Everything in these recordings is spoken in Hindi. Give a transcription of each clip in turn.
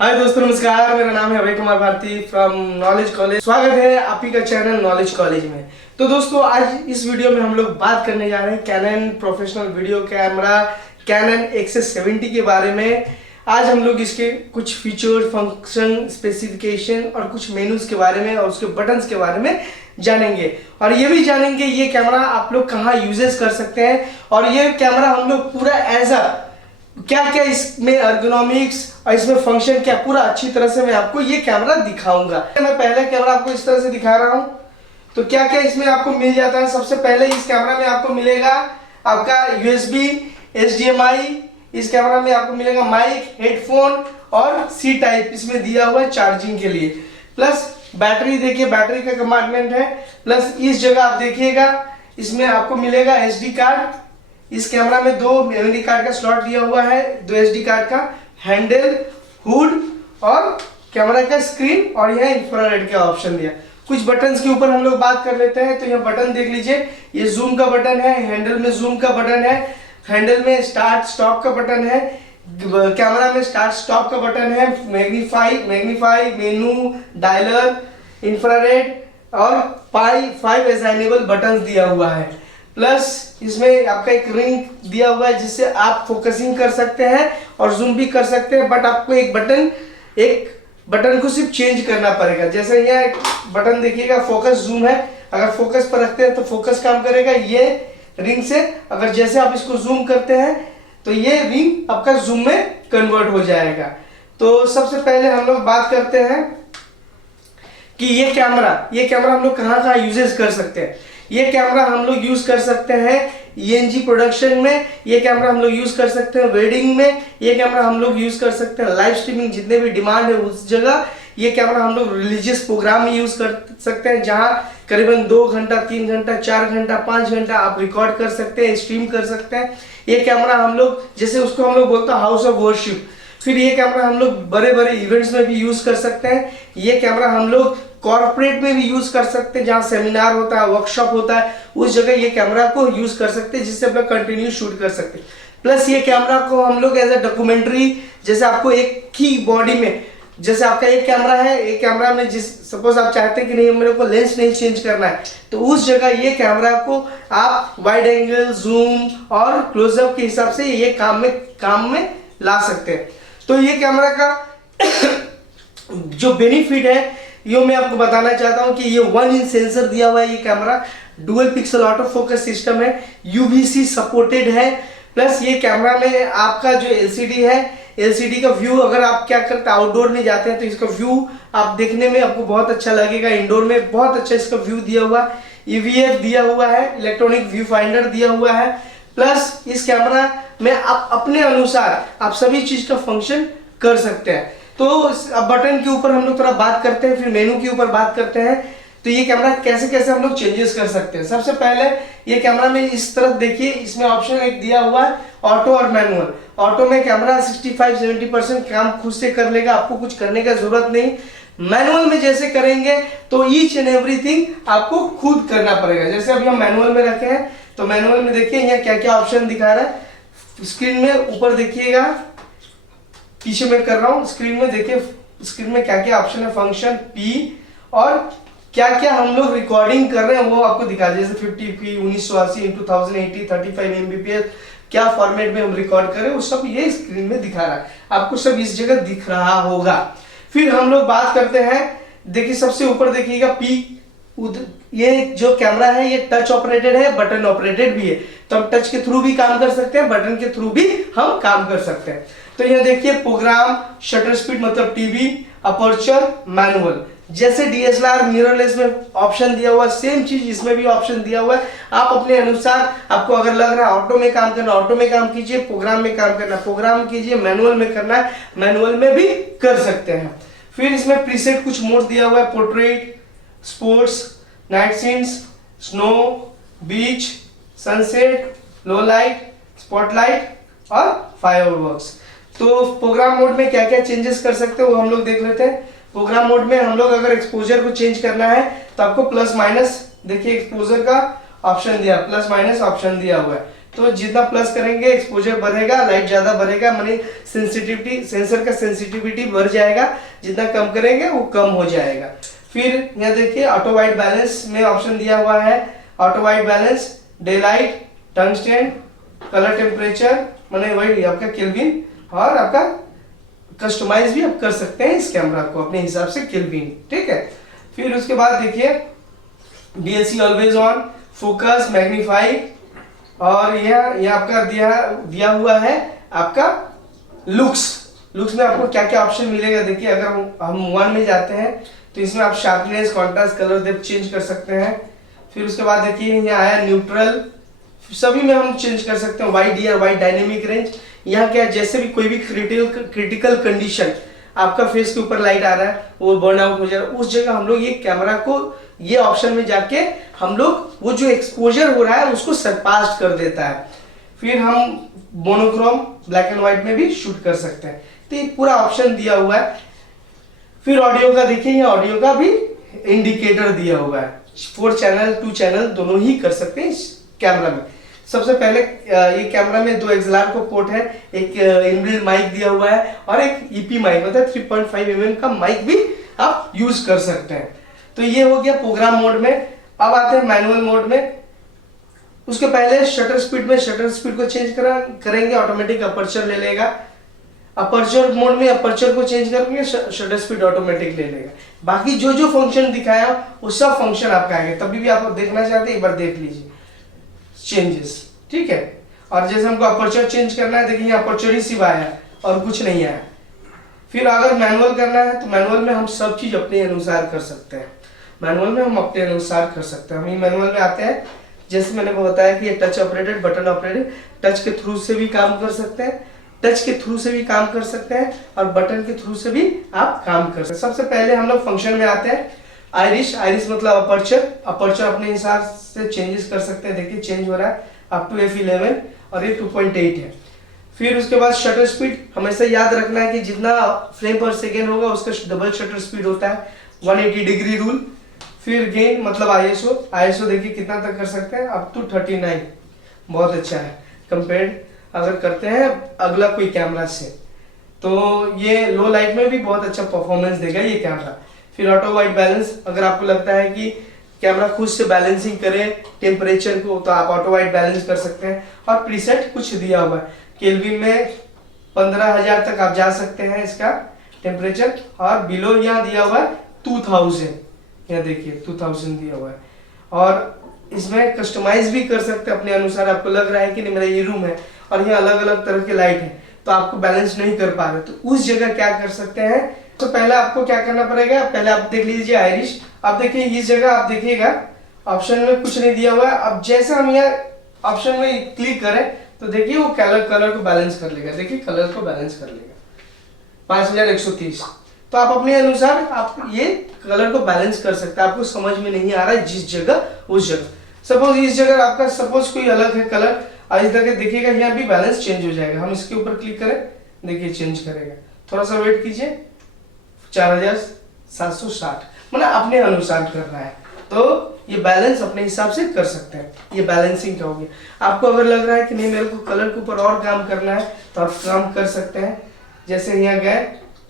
हाय दोस्तों, नमस्कार। मेरा नाम है Abhay Kumar Bharti from Knowledge College. स्वागत है आप ही का चैनल नॉलेज कॉलेज में। तो दोस्तों, आज इस वीडियो में हम लोग बात करने जा रहे हैं Canon professional video camera Canon XS70 के बारे में। आज हम लोग इसके कुछ फीचर, फंक्शन, स्पेसिफिकेशन और कुछ मेनूज के बारे में और उसके बटन्स के बारे में जानेंगे। और ये भी जानेंगे ये कैमरा आप लोग कहाँ यूजेस कर सकते हैं और ये कैमरा हम लोग पूरा एज अ क्या क्या इसमें एर्गोनॉमिक्स और इसमें फंक्शन क्या पूरा अच्छी तरह से मैं आपको ये कैमरा दिखाऊंगा। मैं पहले कैमरा आपको इस तरह से दिखा रहा हूं। तो क्या क्या इसमें आपको मिल जाता है। सबसे पहले इस कैमरा में आपको मिलेगा आपका USB, HDMI। इस कैमरा में आपको मिलेगा माइक, हेडफोन और C टाइप इसमें दिया हुआ है चार्जिंग के लिए। प्लस बैटरी, देखिए बैटरी का कंपार्टमेंट है। प्लस इस जगह आप देखिएगा इसमें आपको मिलेगा SD कार्ड। इस कैमरा में 2 मेमोरी कार्ड का स्लॉट दिया हुआ है, 2 SD कार्ड का, हैंडल, हुड और कैमरा का स्क्रीन और यह इंफ्रारेड का ऑप्शन दिया। कुछ बटन्स के ऊपर हम लोग बात कर लेते हैं। तो यह बटन देख लीजिए, ये जूम का बटन है, हैंडल में जूम का बटन है, हैंडल में स्टार्ट स्टॉप का बटन है, कैमरा में स्टार्ट स्टॉप का बटन है, मैग्नीफाई, मेनू, डायलर, इंफ्रारेड और 5 असाइनेबल बटन्स दिया हुआ है। प्लस इसमें आपका एक रिंग दिया हुआ है जिससे आप फोकसिंग कर सकते हैं और जूम भी कर सकते हैं। बट आपको एक बटन को सिर्फ चेंज करना पड़ेगा। जैसे यहाँ एक बटन देखिएगा, फोकस जूम है। अगर फोकस पर रखते हैं तो फोकस काम करेगा ये रिंग से। अगर जैसे आप इसको जूम करते हैं तो ये रिंग आपका जूम में कन्वर्ट हो जाएगा। तो सबसे पहले हम लोग बात करते हैं कि ये कैमरा हम लोग कहाँ कहाँ यूजेस कर सकते हैं। ये कैमरा हम लोग यूज कर सकते हैं ENG प्रोडक्शन में, ये कैमरा हम लोग यूज कर सकते हैं वेडिंग में, ये कैमरा हम लोग यूज कर सकते हैं लाइव स्ट्रीमिंग, जितने भी डिमांड है उस जगह ये कैमरा हम लोग रिलीजियस प्रोग्राम में यूज कर सकते हैं, जहां करीबन 2 घंटा, 3 घंटा, 4 घंटा, 5 घंटा आप रिकॉर्ड कर सकते हैं, स्ट्रीम कर सकते हैं। ये कैमरा हम लोग जैसे उसको हम लोग बोलते हैं हाउस ऑफ वर्शिप। फिर ये कैमरा हम लोग बड़े बड़े इवेंट्स में भी यूज कर सकते हैं। ये कैमरा हम लोग कॉर्पोरेट में भी यूज कर सकते हैं, जहां सेमिनार होता है, वर्कशॉप होता है, उस जगह ये कैमरा को यूज कर सकते हैं, जिससे हम लोग कंटिन्यू शूट कर सकते हैं। प्लस ये कैमरा को हम लोग एज ए डॉक्यूमेंट्री, जैसे आपको एक ही बॉडी में, जैसे आपका एक कैमरा है, एक कैमरा में जिस सपोज आप चाहते हैं कि नहीं मेरे को लेंस नहीं चेंज करना है, तो उस जगह ये कैमरा को आप वाइड एंगल, जूम और क्लोजअप के हिसाब से ये काम में ला सकते हैं। तो ये कैमरा का जो बेनिफिट है ये मैं आपको बताना चाहता हूं कि ये 1 इंच सेंसर दिया हुआ है। ये camera dual pixel auto focus system है, UVC सपोर्टेड है। प्लस ये कैमरा में आपका जो LCD है, LCD का व्यू, अगर आप क्या करते हैं आउटडोर में जाते हैं तो इसका व्यू आप देखने में आपको बहुत अच्छा लगेगा। इंडोर में बहुत अच्छा इसका व्यू दिया हुआ है, EVF दिया हुआ है, इलेक्ट्रॉनिक व्यू फाइंडर दिया हुआ है। प्लस इस कैमरा में आप अपने अनुसार आप सभी चीज का फंक्शन कर सकते हैं। तो अब बटन के ऊपर हम लोग थोड़ा बात करते हैं, फिर मेनू के ऊपर बात करते हैं। तो ये कैमरा कैसे कैसे हम लोग चेंजेस कर सकते हैं। सबसे पहले ये कैमरा में इस तरफ देखिए, इसमें ऑप्शन एक दिया हुआ है ऑटो और मैनुअल। ऑटो में कैमरा 65-70% काम खुद से कर लेगा, आपको कुछ करने का जरूरत नहीं। मैनुअल में जैसे करेंगे तो ईच एंड एवरीथिंग आपको खुद करना पड़ेगा। जैसे अभी हम मैनुअल में रखे हैं तो मैनुअल में देखिए यहाँ क्या क्या ऑप्शन दिखा रहा है। स्क्रीन में ऊपर देखिएगा, पीछे मैं कर रहा हूं, स्क्रीन में देखिए स्क्रीन में क्या क्या ऑप्शन है, फंक्शन P और क्या क्या हम लोग रिकॉर्डिंग कर रहे हैं वो आपको दिखा दिया। जैसे 50p 1980 × 1080 35 Mbps क्या फॉर्मेट में हम रिकॉर्ड कर रहे हैं वो सब ये स्क्रीन में दिखा रहा है, आपको सब इस जगह दिख रहा होगा। फिर हम लोग बात करते हैं, देखिए सबसे ऊपर देखिएगा P। ये जो कैमरा है ये टच ऑपरेटेड है, बटन ऑपरेटेड भी है। तो हम टच के थ्रू भी काम कर सकते हैं, बटन के थ्रू भी हम काम कर सकते हैं। तो यह देखिए प्रोग्राम, शटर स्पीड मतलब टीवी, अपर्चर, मैनुअल। जैसे DSLR मिररलेस में ऑप्शन दिया हुआ, सेम चीज इसमें भी ऑप्शन दिया हुआ है। आप अपने अनुसार, आपको अगर लग रहा है ऑटो में काम करना ऑटो में काम कीजिए, प्रोग्राम में काम करना प्रोग्राम कीजिए, मैनुअल में करना है मैनुअल में भी कर सकते हैं। फिर इसमें प्रीसेट कुछ मोड दिया हुआ है, portrait, sports, night scenes, snow, beach, sunset, low light, spotlight और फायरवर्क्स। तो प्रोग्राम मोड में क्या क्या चेंजेस कर सकते हैं वो हम लोग देख लेते हैं। प्रोग्राम मोड में हम लोग अगर एक्सपोजर को चेंज करना है तो आपको प्लस माइनस, देखिए एक्सपोजर का ऑप्शन दिया, प्लस माइनस ऑप्शन दिया हुआ है। तो जितना प्लस करेंगे एक्सपोजर बढ़ेगा, लाइट ज्यादा बढ़ेगा, माने सेंसिटिविटी, सेंसर का सेंसिटिविटी बढ़ जाएगा, जितना कम करेंगे वो कम हो जाएगा। फिर यहाँ देखिए ऑटो वाइट बैलेंस में ऑप्शन दिया हुआ है, auto white balance, day light, tungsten, colour temperature, माने वही आपका केल्विन, और आपका कस्टमाइज भी आप कर सकते हैं इस कैमरा को अपने हिसाब से केल्विन, ठीक है। फिर उसके बाद देखिए DSC always on, focus, magnify, और यह आपका दिया हुआ है आपका लुक्स में आपको क्या क्या ऑप्शन मिलेगा। देखिए अगर हम 1 में जाते हैं तो इसमें आप sharpness, contrast, colour depth change कर सकते हैं। फिर उसके बाद देखिए यहाँ आया न्यूट्रल, सभी में हम चेंज कर सकते हैं, wide year, wide dynamic range. यहाँ क्या जैसे भी कोई भी क्रिटिकल कंडीशन आपका फेस के ऊपर लाइट आ रहा है वो बर्न आउट हो जा रहा है, उस जगह हम लोग ये कैमरा को ये ऑप्शन में जाके हम लोग वो जो एक्सपोजर हो रहा है उसको सरपास कर देता है। फिर हम मोनोक्रोम, ब्लैक एंड व्हाइट में भी शूट कर सकते हैं। तो ये पूरा ऑप्शन दिया हुआ है। फिर ऑडियो का देखिए, ये ऑडियो का भी इंडिकेटर दिया हुआ है, 4 चैनल 2 चैनल दोनों ही कर सकते हैं इस कैमरा में। सबसे पहले ये कैमरा में 2 XLR को पोर्ट है, एक इनबिल्ट माइक दिया हुआ है और एक EP माइक, मतलब 3.5 mm का माइक भी आप यूज कर सकते हैं। तो ये हो गया प्रोग्राम मोड में। अब आते हैं मैनुअल मोड में। उसके पहले शटर स्पीड को चेंज करेंगे, ऑटोमेटिक अपर्चर ले लेगा। अपर्चर मोड में अपर्चर को चेंज करेंगे, शटर स्पीड ऑटोमेटिक ले लेगा। बाकी जो जो फंक्शन दिखाया वो सब फंक्शन आपका आएगा। तभी भी आप देखना चाहते हैं एक बार देख लीजिए चेंजेस, ठीक है। और जैसे हमको अपर्चर चेंज करना है, देखिए अपर्चर ही सिर्फ आया और कुछ नहीं आया। फिर अगर मैनुअल करना है तो मैनुअल में हम सब चीज अपने अनुसार कर सकते हैं। मैनुअल में हम अपने अनुसार कर सकते हैं। हम मैनुअल में आते हैं, जैसे मैंने बताया कि ये touch operated, button operated, touch के थ्रू से भी काम कर सकते हैं, टच के थ्रू से भी काम कर सकते हैं और बटन के थ्रू से भी आप काम कर सकते हैं। सबसे पहले हम लोग फंक्शन में आते हैं। आइरिस मतलब अपर्चर अपने हिसाब से चेंजेस कर सकते हैं। देखिए चेंज हो रहा है अप टू f11 और ये 2.8 है। फिर उसके बाद शटर स्पीड हमेशा याद रखना है कि जितना फ्रेम पर सेकेंड होगा उसका डबल शटर स्पीड होता है, 180 डिग्री रूल। फिर गेन मतलब ISO देखिए कितना तक कर सकते हैं, अप टू 39, बहुत अच्छा है कंपेयर्ड अगर करते हैं अगला कोई कैमरा से। तो ये लो लाइट में भी बहुत अच्छा परफॉर्मेंस देगा ये कैमरा। फिर ऑटो वाइट बैलेंस, अगर आपको लगता है कि कैमरा खुद से बैलेंसिंग करे टेम्परेचर को तो आप ऑटो वाइट बैलेंस कर सकते हैं। और प्रीसेट कुछ दिया हुआ है, केल्विन में 15,000 तक आप जा सकते हैं इसका टेम्परेचर, और बिलो यहाँ दिया हुआ है 2000, यहाँ देखिए 2000 दिया हुआ है। और इसमें कस्टमाइज भी कर सकते हैं अपने अनुसार। आपको लग रहा है कि नहीं मेरा ये रूम है और ये अलग अलग तरह के लाइट है तो आपको बैलेंस नहीं कर पा रहे, तो उस जगह क्या कर सकते हैं। तो पहले आपको क्या करना पड़ेगा, पहले आप देख लीजिए आइरिश। आप देखिए इस जगह आप देखिएगा ऑप्शन में कुछ नहीं दिया हुआ है। अब जैसे हम यहाँ ऑप्शन में क्लिक करें तो देखिए वो कलर को बैलेंस कर लेगा। देखिए कलर को बैलेंस कर लेगा 5130। तो आप अपने अनुसार आप ये कलर को बैलेंस कर सकते हैं। आपको समझ में नहीं आ रहा है जिस जगह उस जगह, सपोज इस जगह आपका सपोज कोई अलग है कलर, इस जगह देखिएगा यहाँ भी बैलेंस चेंज हो जाएगा। हम इसके ऊपर क्लिक करें, देखिए चेंज करेगा। थोड़ा सा वेट कीजिए, 4760, मतलब अपने अनुसार कर रहा है। तो ये बैलेंस अपने हिसाब से कर सकते हैं। ये बैलेंसिंग का हो गया। आपको अगर लग रहा है कि नहीं मेरे को कलर के ऊपर और काम करना है तो आप काम कर सकते हैं। जैसे यहाँ गए,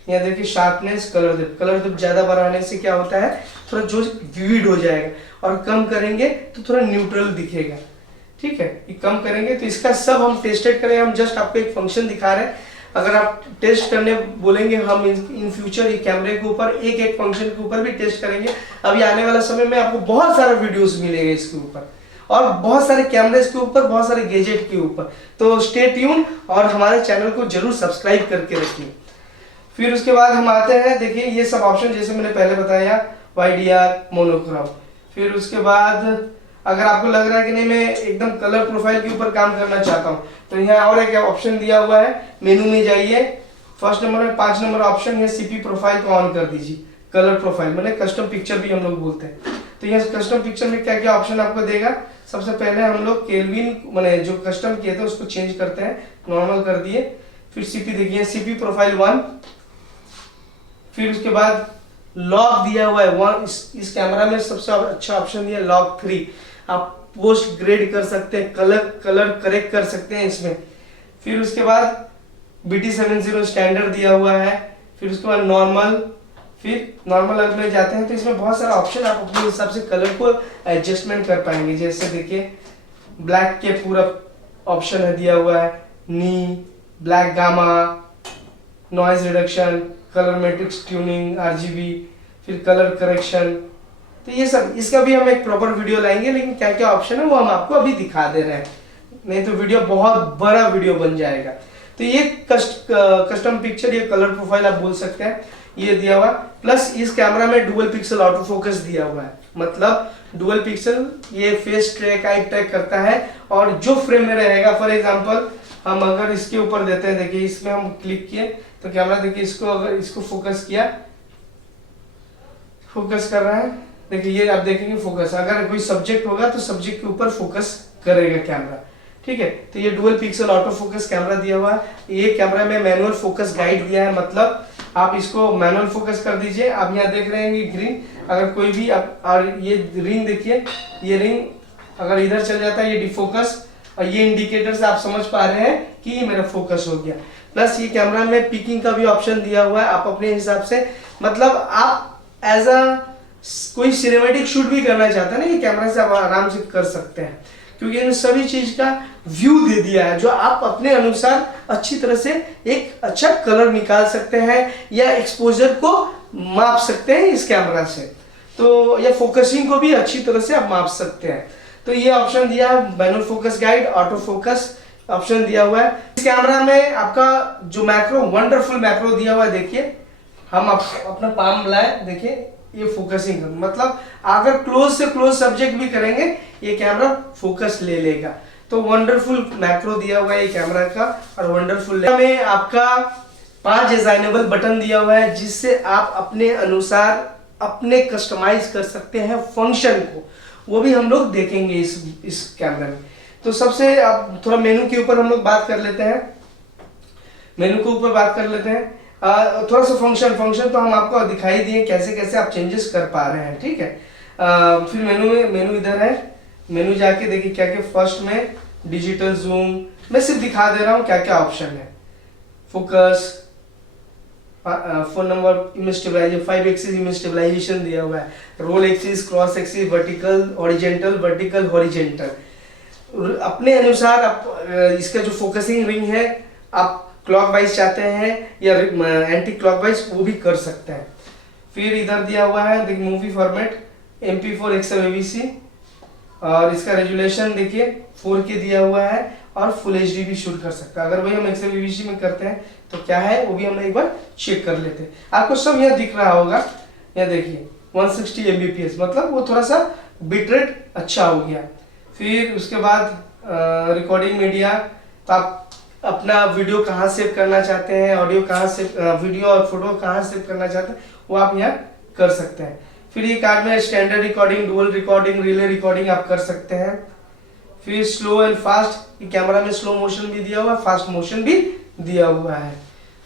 यहाँ देखिए शार्पनेस, कलर डेप्थ ज्यादा बढ़ाने से क्या होता है थोड़ा जो विविड हो जाएगा, और कम करेंगे तो थोड़ा न्यूट्रल दिखेगा, ठीक है। ये कम करेंगे तो इसका सब हम टेस्टेड करें। हम जस्ट आपको एक फंक्शन दिखा रहे हैं। अगर आप टेस्ट करने बोलेंगे हम इन फ्यूचर ये कैमरे के ऊपर एक फंक्शन के ऊपर भी टेस्ट करेंगे। अभी आने वाला समय में आपको बहुत सारा वीडियोस मिलेगा इसके ऊपर, और बहुत सारे कैमरेज के ऊपर, बहुत सारे गैजेट के ऊपर। तो स्टे ट्यून और हमारे चैनल को जरूर सब्सक्राइब करके रखिए। फिर उसके बाद हम आते हैं, देखिए ये सब ऑप्शन जैसे मैंने पहले बताया, YDR, मोनोक्रोम। फिर उसके बाद अगर आपको लग रहा है कि नहीं मैं एकदम कलर प्रोफाइल के ऊपर काम करना चाहता हूँ तो यहाँ और एक ऑप्शन दिया हुआ है। मेनू में जाइए, फर्स्ट नंबर में 5 नंबर ऑप्शन है, CP प्रोफाइल को ऑन कर दीजिए। कलर प्रोफाइल मैंने कस्टम पिक्चर भी हम लोग बोलते हैं। तो यहाँ कस्टम पिक्चर में क्या क्या ऑप्शन आपको देगा। सबसे पहले हम लोग केल्विन मैंने जो कस्टम किए थे उसको चेंज करते हैं, नॉर्मल कर दिए। फिर CP देखिए, CP प्रोफाइल 1। फिर उसके बाद लॉक दिया हुआ है 1। इस कैमरा में सबसे अच्छा ऑप्शन दिया लॉक 3। आप पोस्ट ग्रेड कर सकते हैं, कलर करेक्ट कर सकते हैं इसमें। फिर उसके बाद BT70 स्टैंडर्ड दिया हुआ है। फिर उसके बाद नॉर्मल, फिर नॉर्मल अगर में जाते हैं तो इसमें बहुत सारा ऑप्शन, आप अपने हिसाब से कलर को एडजस्टमेंट कर पाएंगे। जैसे देखिए ब्लैक के पूरा ऑप्शन है दिया हुआ है, knee, black gamma, noise reduction, colour matrix tuning, RGB, फिर कलर करेक्शन। तो ये सब, इसका भी हम एक प्रॉपर वीडियो लाएंगे, लेकिन क्या क्या ऑप्शन है वो हम आपको अभी दिखा दे रहे हैं, नहीं तो वीडियो बहुत बड़ा वीडियो बन जाएगा। तो ये कस्टम पिक्चर, ये कलर प्रोफाइल आप बोल सकते हैं, ये दिया हुआ। प्लस इस कैमरा में डुअल पिक्सल ऑटो फोकस दिया हुआ है, मतलब डुअल पिक्सल ये फेस ट्रैक, आई ट्रैक करता है, और जो फ्रेम में रहेगा, फॉर एग्जांपल हम अगर इसके ऊपर देते हैं, देखिए इसमें हम क्लिक किए तो कैमरा देखिए इसको, अगर इसको फोकस किया, फोकस कर रहा है, देखिए ये आप देखेंगे फोकस, अगर कोई सब्जेक्ट होगा तो सब्जेक्ट के ऊपर फोकस करेगा कैमरा, ठीक है। तो ये dual pixel auto focus camera दिया हुआ है। ये कैमरा में मैनुअल फोकस गाइड दिया है, मतलब आप इसको मैनुअल फोकस कर दीजिए। आप यहाँ देख रहे हैं ग्रीन, अगर कोई भी आप, और ये रिंग देखिए, ये रिंग अगर इधर चल जाता है ये डिफोकस, और ये इंडिकेटर से आप समझ पा रहे हैं कि ये मेरा फोकस हो गया। प्लस ये कैमरा में पिकिंग का भी ऑप्शन दिया हुआ है, आप अपने हिसाब से, मतलब आप एज अ कोई सिनेमैटिक शूट भी करना चाहते हैं ना, ये कैमरा से आप आराम से कर सकते हैं, क्योंकि इन सभी चीज का व्यू दे दिया है, जो आप अपने अनुसार अच्छी तरह से एक अच्छा कलर निकाल सकते हैं, या एक्सपोजर को माप सकते हैं इस कैमरा से, तो या फोकसिंग को भी अच्छी तरह से आप माप सकते हैं। तो ये ऑप्शन दिया है, manual focus guide, auto focus option दिया हुआ है। इस कैमरा में आपका जो मैक्रो, वंडरफुल मैक्रो दिया हुआ है, देखिए हम अपना पाम लाए, देखिए ये फोकसिंग, मतलब अगर क्लोज से क्लोज सब्जेक्ट भी करेंगे ये कैमरा फोकस ले लेगा। तो वंडरफुल मैक्रो दिया हुआ है ये कैमरा का, और वंडरफुल में आपका 5 डिजाइनेबल बटन दिया हुआ है, जिससे आप अपने अनुसार अपने कस्टमाइज कर सकते हैं फंक्शन को, वो भी हम लोग देखेंगे इस कैमरा में। तो सबसे अब थोड़ा मेनू के ऊपर हम लोग बात कर लेते हैं, मेनू के ऊपर बात कर लेते हैं। थोड़ा सा फंक्शन तो हम आपको दिखाई दिए कैसे कैसे आप चेंजेस कर पा रहे हैं, ठीक है। फिर मेनू इधर है, मेनू जाके देखिए क्या क्या। फर्स्ट में डिजिटल जूम, मैं सिर्फ दिखा दे रहा हूँ क्या क्या ऑप्शन है। Focus, phone number, image stabilization, 5 axis image stabilization दिया हुआ है, roll axis, cross axis, vertical horizontal, vertical horizontal. अपने अनुसार आप इसका जो फोकसिंग रिंग है, आप क्लॉकवाइज चाहते हैं या एंटी क्लॉकवाइज, वो भी कर सकते हैं। फिर इधर दिया हुआ है देखिए मूवी फॉर्मेट, MP4 XMAVC, और इसका रेजुलेशन देखिए 4K दिया हुआ है, और फुल HD भी शूट कर सकता है। अगर वही हम XMAVC में करते हैं तो क्या है वो भी हम एक बार चेक कर लेते हैं। आपको सब यहाँ दिख रहा होगा, यहाँ देखिए 160 Mbps, मतलब वो थोड़ा सा बिटरेट अच्छा हो गया। फिर उसके बाद रिकॉर्डिंग मीडिया, तो आप अपना वीडियो कहाँ सेव करना चाहते हैं, ऑडियो कहाँ से, वीडियो और फोटो कहाँ सेव करना चाहते हैं, वो आप यहाँ कर सकते हैं। फिर ये कार्ड में standard recording, dual recording, relay recording आप कर सकते हैं। फिर स्लो एंड फास्ट, ये कैमरा में स्लो मोशन भी दिया हुआ है, फास्ट मोशन भी दिया हुआ है।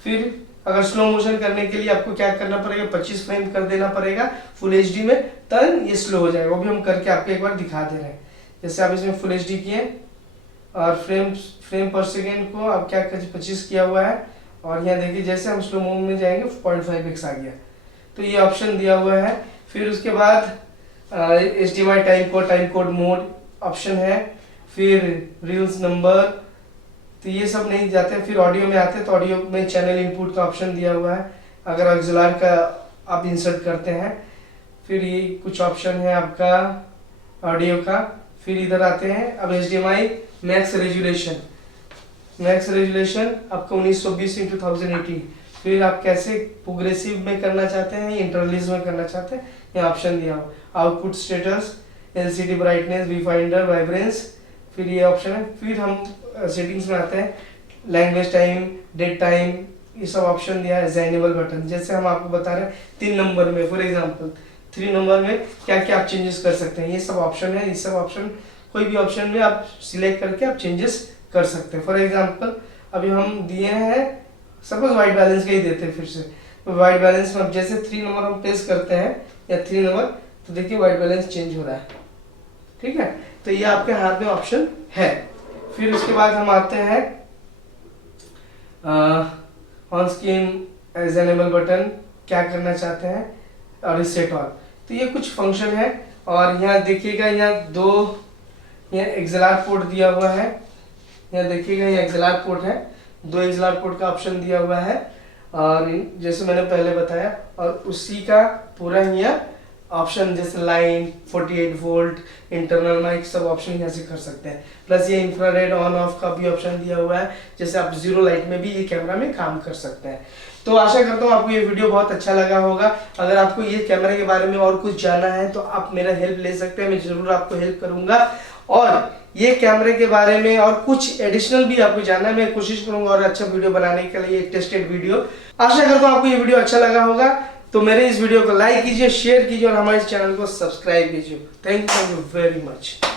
फिर अगर स्लो मोशन करने के लिए आपको क्या करना पड़ेगा, 25 फ्रेम कर देना पड़ेगा फुल HD में, तब ये स्लो हो जाएगा। वो भी हम करके आपको एक बार दिखा दे रहे हैं। जैसे आप इसमें फुल HD किए और फ्रेम पर सेकेंड को आप क्या 25 किया हुआ है, और यहाँ देखिए जैसे हम स्लो मोड में जाएंगे 0.5x आ गया, तो ये ऑप्शन दिया हुआ है। फिर उसके बाद HDMI time code mode option है। फिर रील्स नंबर, तो ये सब नहीं जाते। फिर ऑडियो में आते हैं, तो ऑडियो में चैनल इनपुट का ऑप्शन दिया हुआ है, अगर ऑक्सिलरी का आप इंसर्ट करते हैं। फिर ये कुछ ऑप्शन है आपका ऑडियो का। फिर इधर आते हैं अब HDMI मैक्स रेजुलेशन आपका 1920x1080। फिर आप कैसे प्रोग्रेसिव में करना चाहते हैं, इंटरलिज में करना चाहते हैं, ये ऑप्शन दिया हो। Output status, LCD brightness, we-finder, vibrance, फिर ये ऑप्शन है। फिर हम सेटिंग्स में आते हैं, लैंग्वेज टाइम, डेट टाइम, ये सब ऑप्शन दिया है। असाइनेबल बटन, जैसे हम आपको बता रहे हैं 3 नंबर में, फॉर एग्जांपल 3 नंबर में क्या क्या आप चेंजेस कर सकते हैं, ये सब ऑप्शन है। ये सब ऑप्शन कोई भी ऑप्शन में आप सिलेक्ट करके आप चेंजेस कर सकते हैं। फॉर एग्जांपल अभी हम दिए हैं, सपोज वाइट बैलेंस का ही देते हैं फिर से, तो वाइट बैलेंस में अब जैसे 3 नंबर हम प्रेस करते हैं या 3 नंबर, तो देखिए वाइट बैलेंस चेंज हो रहा है, ठीक है। तो ये आपके हाथ में ऑप्शन है। फिर उसके बाद हम आते हैं ऑन स्क्रीन एनेबल बटन, क्या करना चाहते हैं, और रिसेट ऑल। तो ये कुछ फंक्शन है। और यहाँ देखिएगा, यहाँ दो यहाँ एक्सएलआर पोर्ट दिया हुआ है। यहाँ देखिएगा, ये एक्सएलआर पोर्ट है, 2 एक्सएलआर पोर्ट का ऑप्शन दिया हुआ है। और जैसे मैंने पहले बताया, और उसी का पूरा यहाँ ऑप्शन जैसे लाइन, 48 वोल्ट, इंटरनल माइक, सब ऑप्शन यहाँ से कर सकते हैं। प्लस ये इंफ्रारेड ऑन ऑफ का भी ऑप्शन दिया हुआ है, जैसे आप जीरो लाइट में भी ये कैमरा में काम कर सकते हैं। तो आशा करता हूँ आपको ये वीडियो बहुत अच्छा लगा होगा। अगर आपको ये कैमरे के बारे में और कुछ जानना है तो आप मेरा हेल्प ले सकते हैं, मैं जरूर आपको हेल्प करूंगा। और ये कैमरे के बारे में और कुछ एडिशनल भी आपको जानना है, मैं कोशिश करूंगा और अच्छा वीडियो बनाने के लिए, एक टेस्टेड वीडियो। आशा करता हूँ आपको ये वीडियो अच्छा लगा होगा। तो मेरे इस वीडियो को लाइक कीजिए, शेयर कीजिए और हमारे इस चैनल को सब्सक्राइब कीजिए। Thank you very much.